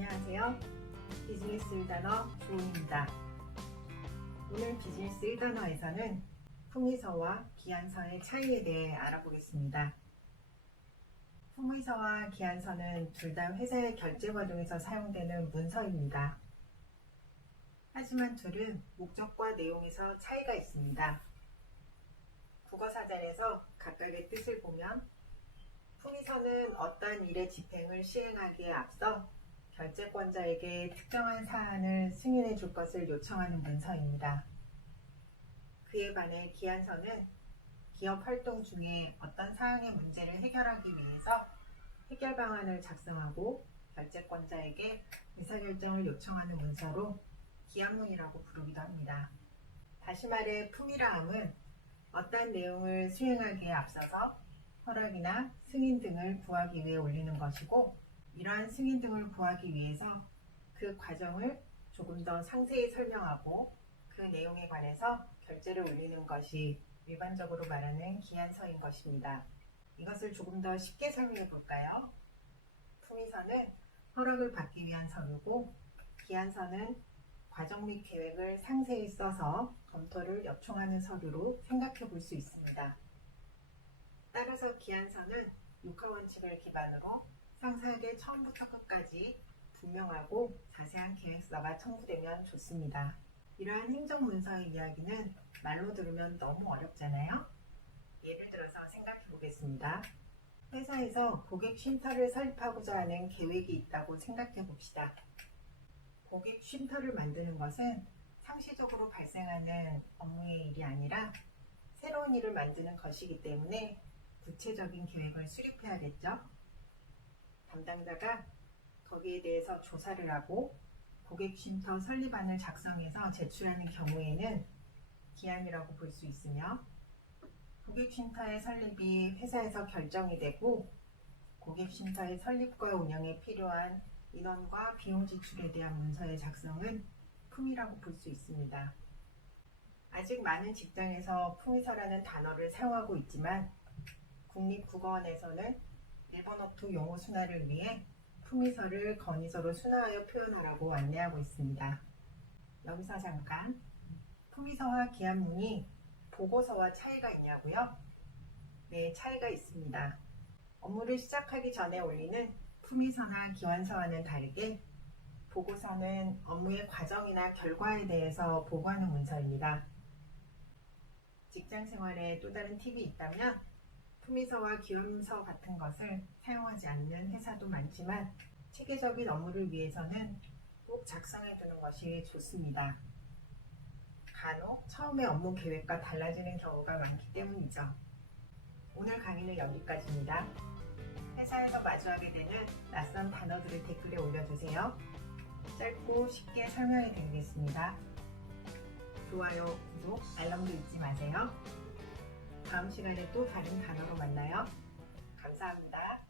안녕하세요. 비즈니스 1단어 주홍입니다. 오늘 비즈니스 1단어에서는 품위서와 기한서의 차이에 대해 알아보겠습니다. 품위서와 기한서는 둘 다 회사의 결제 과정에서 사용되는 문서입니다. 하지만 둘은 목적과 내용에서 차이가 있습니다. 국어사전에서 각각의 뜻을 보면 품위서는 어떤 일의 집행을 시행하기에 앞서 결제권자에게 특정한 사안을 승인해 줄 것을 요청하는 문서입니다. 그에 반해 기한서는 기업 활동 중에 어떤 사항의 문제를 해결하기 위해서 해결 방안을 작성하고 결제권자에게 의사결정을 요청하는 문서로 기한문이라고 부르기도 합니다. 다시 말해 품위라 함은 어떤 내용을 수행하기에 앞서서 허락이나 승인 등을 구하기 위해 올리는 것이고, 이러한 승인 등을 구하기 위해서 그 과정을 조금 더 상세히 설명하고 그 내용에 관해서 결제를 올리는 것이 일반적으로 말하는 기한서인 것입니다. 이것을 조금 더 쉽게 설명해 볼까요? 품위서는 허락을 받기 위한 서류고, 기한서는 과정 및 계획을 상세히 써서 검토를 요청하는 서류로 생각해 볼 수 있습니다. 따라서 기한서는 육하원칙을 기반으로 상세하게 처음부터 끝까지 분명하고 자세한 계획서가 첨부되면 좋습니다. 이러한 행정문서의 이야기는 말로 들으면 너무 어렵잖아요? 예를 들어서 생각해 보겠습니다. 회사에서 고객 쉼터를 설립하고자 하는 계획이 있다고 생각해 봅시다. 고객 쉼터를 만드는 것은 상시적으로 발생하는 업무의 일이 아니라 새로운 일을 만드는 것이기 때문에 구체적인 계획을 수립해야겠죠? 담당자가 거기에 대해서 조사를 하고 고객 쉼터 설립안을 작성해서 제출하는 경우에는 기한이라고 볼 수 있으며, 고객 쉼터의 설립이 회사에서 결정이 되고 고객 쉼터의 설립과 운영에 필요한 인원과 비용 지출에 대한 문서의 작성은 품위라고 볼 수 있습니다. 아직 많은 직장에서 품위서라는 단어를 사용하고 있지만 국립국어원에서는 일본어투 용어 순화를 위해 품위서를 건의서로 순화하여 표현하라고 안내하고 있습니다. 여기서 잠깐, 품위서와 기한문이 보고서와 차이가 있냐고요? 네, 차이가 있습니다. 업무를 시작하기 전에 올리는 품위서나 기한서와는 다르게 보고서는 업무의 과정이나 결과에 대해서 보고하는 문서입니다. 직장 생활에 또 다른 팁이 있다면, 품위서와 기한서 같은 것을 사용하지 않는 회사도 많지만 체계적인 업무를 위해서는 꼭 작성해 두는 것이 좋습니다. 간혹 처음에 업무 계획과 달라지는 경우가 많기 때문이죠. 오늘 강의는 여기까지입니다. 회사에서 마주하게 되는 낯선 단어들을 댓글에 올려주세요. 짧고 쉽게 설명해 드리겠습니다. 좋아요, 구독, 알람도 잊지 마세요. 다음 시간에 또 다른 단어로 만나요. 감사합니다.